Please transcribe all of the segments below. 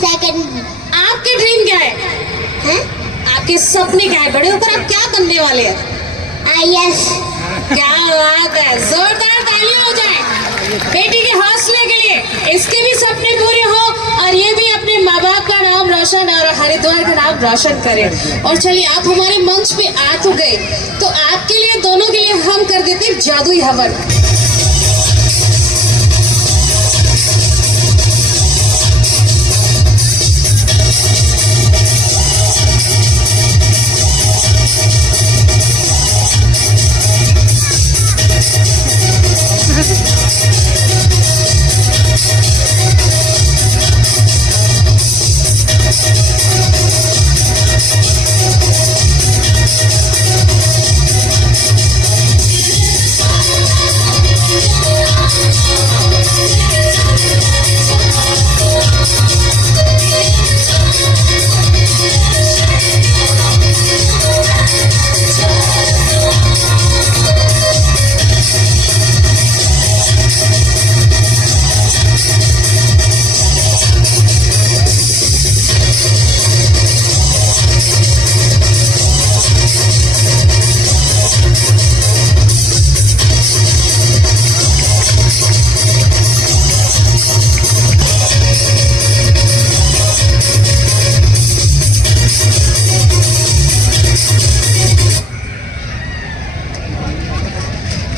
Second. आपके dream क्या है? हैं? आपके सपने क्या है? बड़े होकर आप क्या बनने वाले हैं? आईएएस। क्या बात है, जोरदार तालियां हो जाए बेटी के हौसले के लिए। इसके भी सपने पूरे हो और ये भी अपने माँ बाप का नाम रोशन और हरिद्वार का नाम रोशन करे। और चलिए, आप हमारे मंच पे आ तो गए, तो आपके लिए, दोनों के लिए हम कर देते जादुई हवन।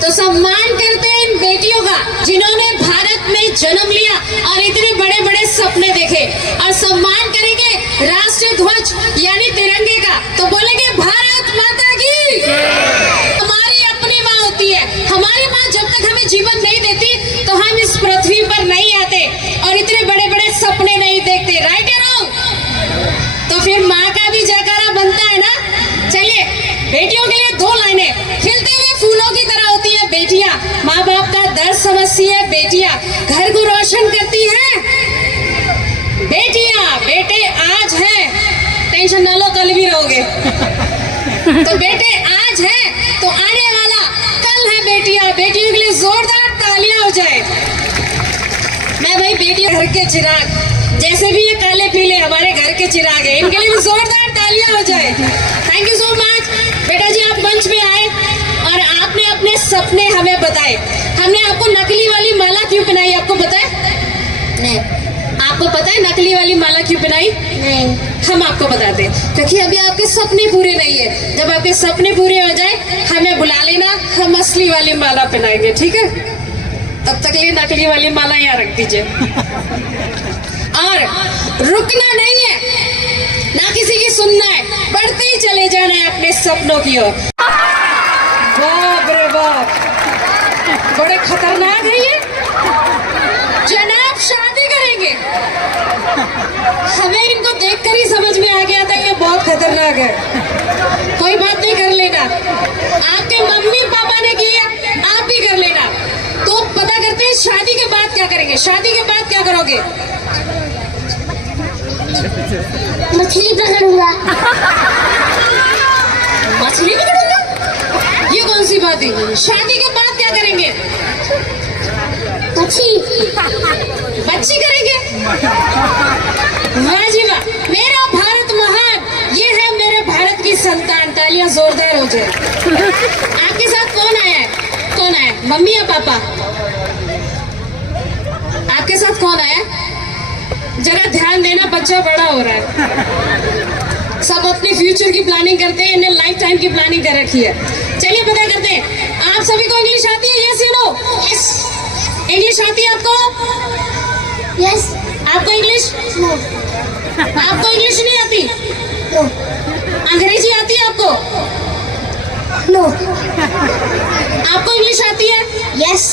तो सम्मान करते हैं इन बेटियों का जिन्होंने भारत में जन्म लिया और इतने बड़े बड़े सपने देखे। और सम्मान करेंगे राष्ट्रीय ध्वज यानी तिरंगे का। तो बोलेंगे भारत माता की। हमारी अपनी माँ होती है। हमारी माँ जब तक हमें जीवन नहीं देती तो हम इस पृथ्वी पर नहीं आते और इतने बड़े बड़े सपने नहीं देखते। राइट या रॉन्ग? तो फिर माँ का भी जयकारा बनता है ना। चलिए, बेटियों के लिए दो लाइनें। खिलते हुए फूलों की तरह होती है बेटियां, माँ बाप का दर्द समझती है बेटियां, घर को रोशन करती है बेटियां। बेटे आज है, टेंशन ना लो, कल भी रहोगे। तो बेटे आज है तो आने वाला कल है बेटियां। बेटियों के लिए जोरदार तालियां हो जाए। मैं भाई बेटियों घर के चिराग, जैसे भी ये काले पीले हमारे घर के चिराग है, इनके लिए भी जोरदार तालियां हो जाए। थैंक यू सो मच बेटा जी, आप मंच पे आए और आपने अपने सपने हमें बताए। हमने आपको नकली वाली माला क्यों पहनाई, आपको पता है? नहीं। आपको पता है नकली वाली माला क्यों पहनाई? नहीं। हम आपको बताते हैं, क्योंकि अभी आपके सपने पूरे नहीं है। जब आपके सपने पूरे हो जाए हमें बुला लेना, हम असली वाली माला पहनाएंगे, ठीक है? तब तक लिए नकली वाली माला यहाँ रख दीजिए। और रुकना नहीं है, ना किसी की सुनना है, बढ़ते ही चले जाना है अपने सपनों की ओर। बाप रे बाप, बड़े खतरनाक है ये। जनाब शादी करेंगे, हमें इनको देखकर ही समझ में आ गया था कि बहुत खतरनाक है। कोई बात नहीं, कर लेना। आपके मम्मी पापा ने किया, आप भी कर लेना। तो पता करते हैं शादी के बाद क्या करेंगे। शादी के बाद क्या करोगे? मछली पकड़ूंगा। मछली पकड़ूंगा? ये कौन सी बात है? शादी के बाद क्या करेंगे? बच्ची करेंगे। वाह जी वाह, मेरा भारत महान, ये है मेरे भारत की संतान। तालियां जोरदार हो जाए। आपके साथ कौन आया है? कौन आया? मम्मी या पापा? आपके साथ कौन आया? जरा ध्यान देना, बच्चा बड़ा हो रहा है। सब अपने फ्यूचर की प्लानिंग करते हैं, इन्हें लाइफ टाइम की प्लानिंग कर रखी है। चलिए पता करते हैं, आप सभी को इंग्लिश आती है? यस या नो? यस। इंग्लिश आती है आपको? यस। आपको इंग्लिश? नो। आपको इंग्लिश नहीं आती? नो। अंग्रेजी आती है आपको? नो। आपको इंग्लिश आती है? यस।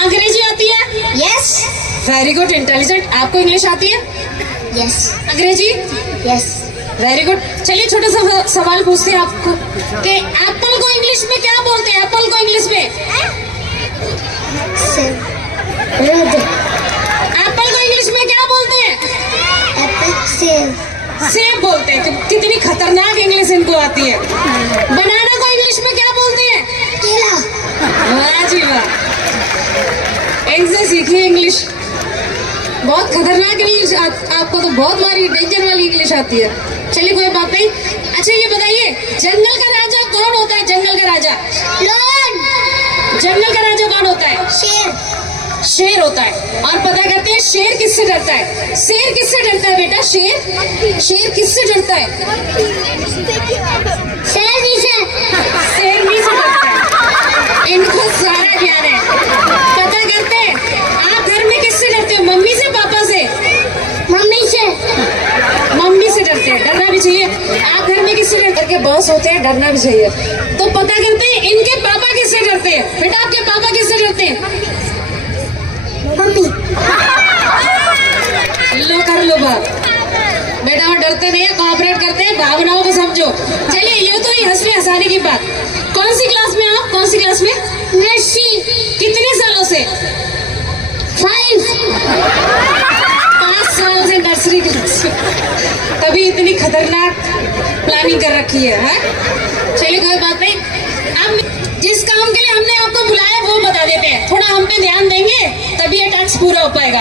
अंग्रेजी आती है? यस। Very good, intelligent. आपको इंग्लिश आती है? यस। अंग्रेजी? यस। Very good. चलिए छोटा सा सवाल पूछते हैं आपको कि एप्पल को इंग्लिश में क्या बोलते हैं? एप्पल को इंग्लिश में? रेड। एप्पल को इंग्लिश में क्या बोलते हैं? एप्पल। सेब। सेब बोलते हैं। कितनी खतरनाक इंग्लिश इनको आती है। बनाना को इंग्लिश में क्या बोलते हैं? केला। वाह जी वाह, इनसे सीखिए इंग्लिश। बहुत खतरनाक इंग्लिश आपको तो बहुत मारी डेंजर वाली इंग्लिश आती है। चलिए कोई बात नहीं। अच्छा ये बताइए, जंगल का राजा कौन होता है? जंगल का राजा, Lion. जंगल का राजा कौन होता है? Sheep. शेर होता है। और पता करते हैं शेर किससे डरता है? शेर किससे डरता है बेटा? शेर किससे डरता है? शेरनी से. शेरनी से डरता है। इनको सारा ज्ञान है। पता करते हैं, आप घर में किससे डरते हो? मम्मी से, पापा से? मम्मी से. मम्मी से डरते हैं, डरना भी चाहिए। आप घर में किससे डरते हैं? बॉस होते हैं, डरना भी चाहिए। तो पता करते हैं इनके पापा किससे डरते हैं? बेटा आपके पापा किससे डरते हैं? मम्मी. लो कर लो बात। बेटा वो डरते नहीं है, कोऑपरेट करते हैं, भावनाओं को समझो। चलिए ये तो ही हंसने हंसाने की बात। कौन सी क्लास में आप? कौन सी क्लास में? नर्सरी. कितने सालों से? 5. 5 साल से नर्सरी क्लास। तभी इतनी खतरनाक प्लानिंग कर रखी है, हाँ? चलिए कोई बात नहीं। अब जिस काम के लिए हमने आपको बुलाया वो बता देते हैं। थोड़ा हम पे ध्यान देंगे तभी ये टास्क पूरा हो पाएगा।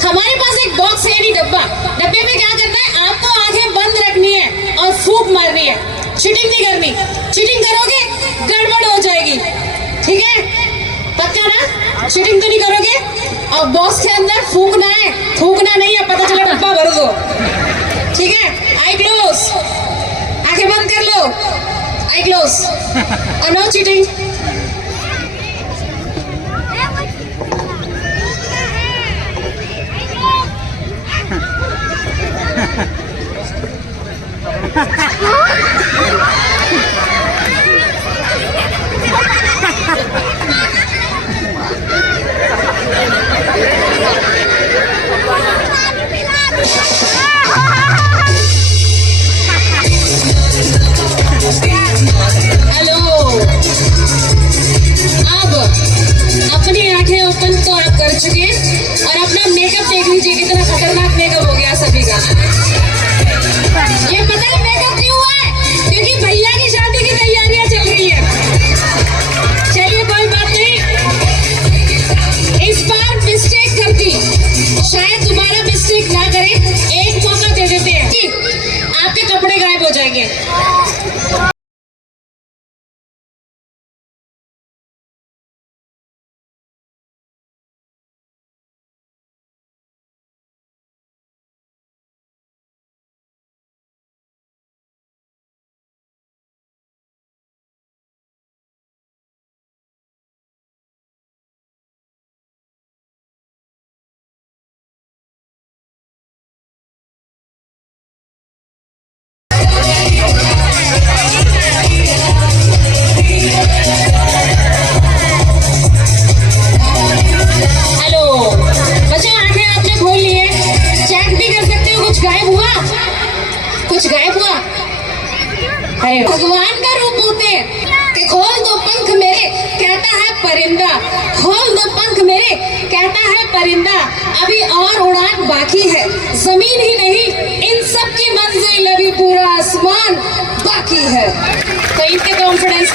हमारे पास एक बॉक्स है, यानी डब्बा। डब्बे में क्या करना है? आपको आंखें बंद रखनी है और फूंक मारनी है। चीटिंग नहीं करनी। चीटिंग करोगे गड़बड़ हो जाएगी, ठीक है? पक्का ना? चीटिंग तो नहीं करोगे? और बॉक्स के अंदर फूंकना है, थूकना नहीं है। पता चला डब्बा भर दो, ठीक है? आई क्लोज, आंखें बंद कर लो। आई क्लोज और नो चीटिंग। हेलो, अब अपनी आंखें ओपन तो आप कर चुके और अपना मेकअप देख लीजिए, कितना खतरनाक मेकअप हो गया सभी का। ये पता है मेकअप क्यों हुआ है? क्योंकि भैया की शादी की तैयारियां चल रही है। चलिए कोई बात नहीं, इस बार मिस्टेक कर दी, शायद दोबारा मिस्टेक ना करें। एक मौका दे देते हैं कि आपके कपड़े गायब हो जाएंगे। कुछ गायब हुआ? अरे भगवान का रूप होते हैं कि खोल दो पंख मेरे, कहता है परिंदा, खोल दो पंख मेरे, कहता है परिंदा, अभी और उड़ान बाकी है, जमीन ही नहीं इन सब की मंजिल, अभी पूरा आसमान बाकी है। तो इनके कॉन्फिडेंस